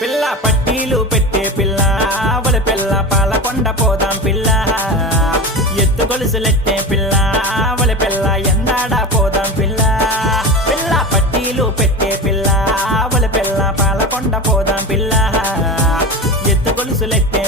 పిల్ల పట్టీలు పెట్టే పిల్ల అవల పిల్ల పాలకొండ పోదాం పిల్ల ఎత్తు గొలుసులెట్టే పిల్ల అవల పిల్ల ఎందాడ పోదాం పిల్ల పిల్ల పట్టీలు పెట్టే పిల్ల అవల పిల్ల పాలకొండ పోదాం పిల్ల ఎత్తు గొలుసులెట్టే